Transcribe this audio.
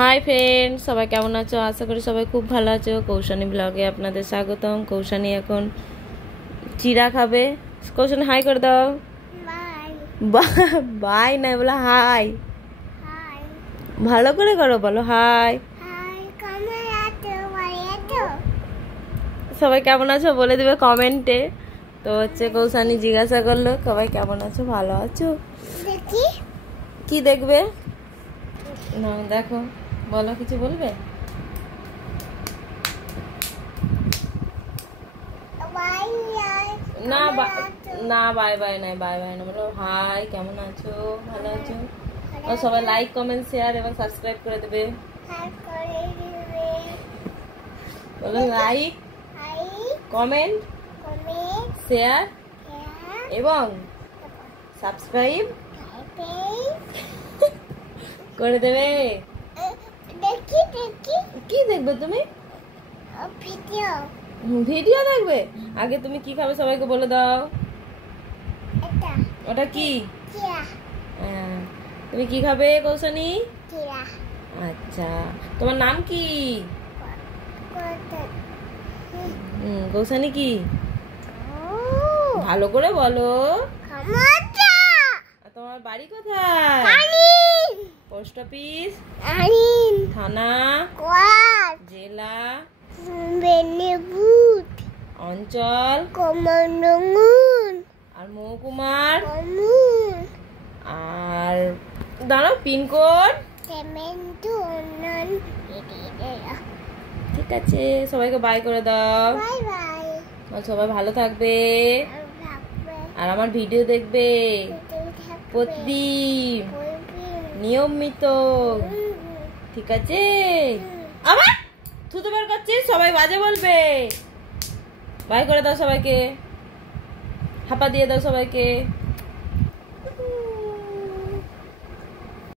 Hi friends, সবাই কেমন আছো? আশা করি সবাই খুব ভালো আছো। কৌশানী ব্লগে আপনাদের স্বাগতম। কৌশানী এখন চিড়া খাবে। কৌশানী হাই করে দাও। বাই না, বলো হাই। ভালো করে করো, বলো হাই। সবাই কেমন আছো বলে দিবে কমেন্টে। তো কৌশানী জিজ্ঞাসা করলো সবাই কেমন আছো, ভালো আছো? কি দেখবে না, দেখো, বলো, কিছু বলবে না? না বাই বাই নাই, বাই বাই না, বলো হাই, কেমন আছো, ভালো আছো? ও সবাই লাইক কমেন্ট শেয়ার এবং সাবস্ক্রাইব করে দেবে। বলো লাইক কমেন্ট শেয়ার এবং সাবস্ক্রাইব করে দেবে। কি দেখবে তুমি? ভিডিও দেখবে। আগে তুমি কি খাবে সবাইকে বলে দাও। ওটা কি? তুমি কি খাবে কৌশানী? আচ্ছা, তোমার নাম কি? কৌশানী কি? ভালো করে বলো। তোমার বাড়ি কোথায়? পোস্ট অফিস, থানা, জেলা, অঞ্চল আর মহকুমার আর দাঁড়াও পিনকোড। ঠিক আছে, সবাইকে বাই করে দাও। সবাই ভালো থাকবে আর আমার ভিডিও দেখবে প্রতিদিন নিয়মিত। ঠিক আছে? আবার থুতু বের করছিস, সবাই বাজে বলবে। বাই করে দাও সবাইকে, হাপা দিয়ে দাও সবাইকে।